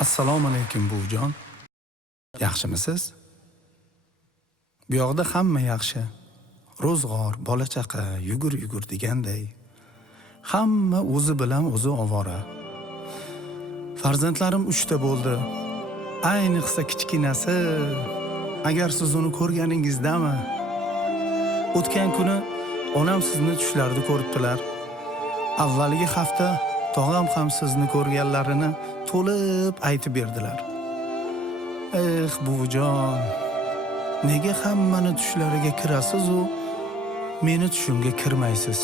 Assalomu alaykum buvijon. Yaxshimisiz? Bu yoqda hamma yaxshi. Ro'zg'or, bola chaqa, yugur deganday. Hamma o'zi bilan o'zi ovora. Farzandlarim 3 ta bo'ldi. Ayniqsa kichkinasi, agar siz uni ko'rganingizdami? O'tgan kuni onam sizni tushlarda ko'ribdilar. Avvalgi hafta tog'am ham sizni ko'rganlarini to'lib aytib berdilar. Buvijon, nega hammani tushlariga kirasiz u meni tushimga kirmaysiz?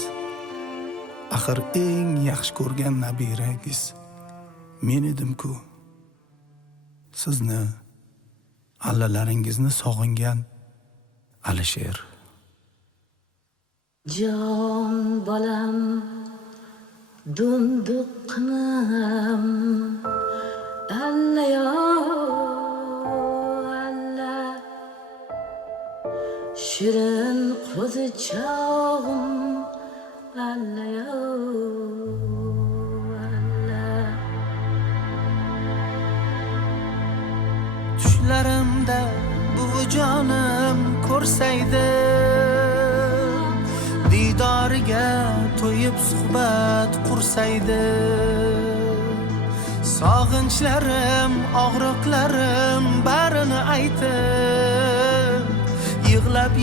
Axir eng yaxshi ko'rgan nabirangiz men edim-ku. Sizni, allalaringizni sog'ingan Alisher. Jon bolam, dunduqqinam, alla yo alla, shirin qo'zichog'im, alla yo alla. Tushlarimda buvijonim ko'rsaydi, didoriga to'yib suhbat qursaydi. Sog'inchlarim, og'riqlarim barini aytib, yig'lab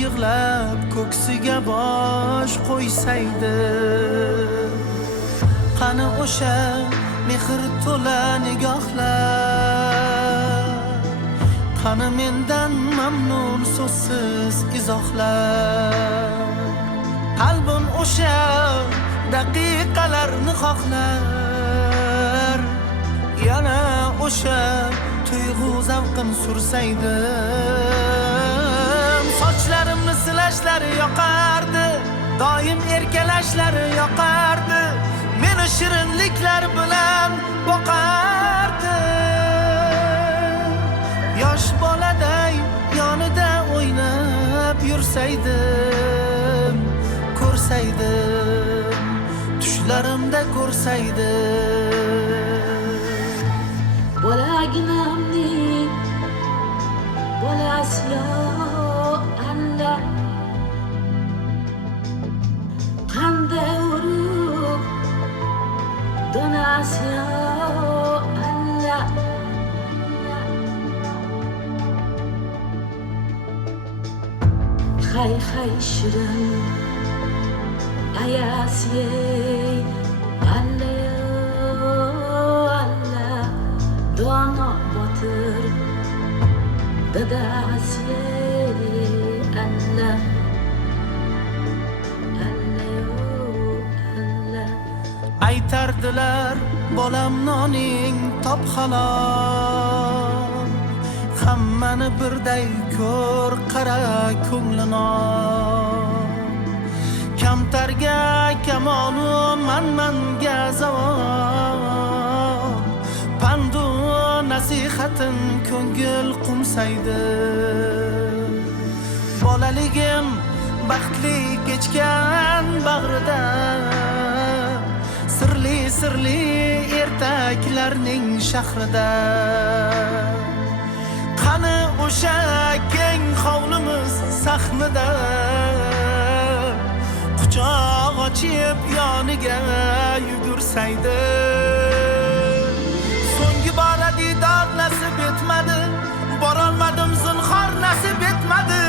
ko'ksiga bosh qo'ysaydi. Qani o'sha mehr to'la nigohlar, qani mendan mamnun so'zsiz izohlar. Qalbim o'sha daqiqalarni xohlar, yana o'sha tuyg'u zavqin sursaydi. Sochlarimni silashlari yoqardi, doim erkalashlari yoqardi, meni shirinliklar bilan boqardi. Yosh boladay yonida o'ynab yursaydim, ko'rsaydim, tushlarimda ko'rsaydim. Bolaginamning bolasi yo alla, qanday urug' donasi yo alla. Hay shirin ayasi alla yo alla, dono botir dadasi alla, alla yo alla. Aytardilar bolam noning top halol, hammani birday ko'r, qara ko'nglini. Kamtarga kamolu, manmanga zavol, pandu nasihatin ko'ngil qumsaydi. Bolaligim baxtli kechgan bag'rida, sirli ertaklarning shahrida. Qani o'sha keng hovlimiz sahnida, quchoq ochib yoniga yugursaydi. So'nggi bora didor nasib etmadi, borolmadim zinhor nasib etmadi.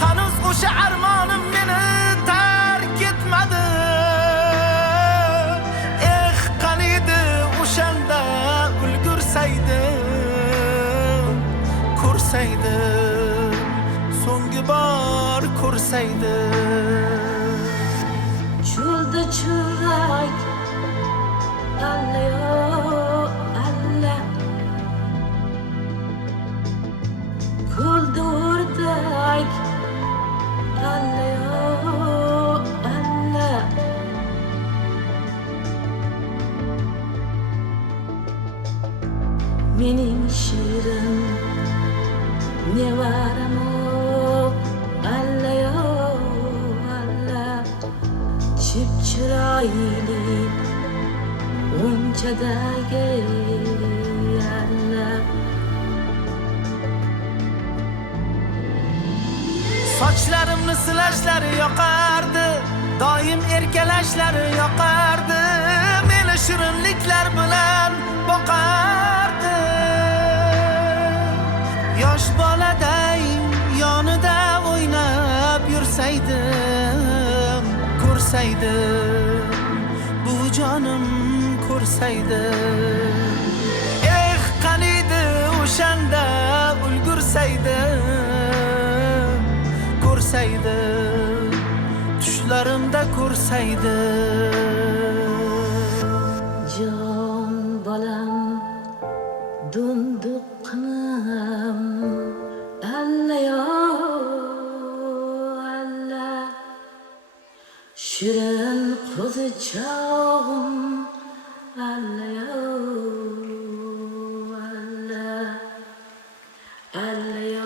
Hanuz o'sha armonim meni tark etmadi. Qaniydi o'shanda ulgursaydim, ko'rsaydim, so'nggi bor ko'rsaydim. Cho'lda churrak alla yo alla, ko'lda o'rdak alla yo alla. Mening shirin nevaram alla yo alla, chip-chiroyli unchadagi alla. Sochlarimni silashlari yoqardi, doim erkalashlari yoqardi, meni shirinliklar bilan boqardi. Yosh boladay yonida o'ynab yursaydim, ko'rsaydim, bu jonim ko'rsaydim. Qaniydi o'shanda ulgursaydim, ko'rsaydim, tushlarimda ko'rsaydim. Jon bolam, dunduqqinam, allayo alla, shirin qo'zichog'im, allayo alla, allayo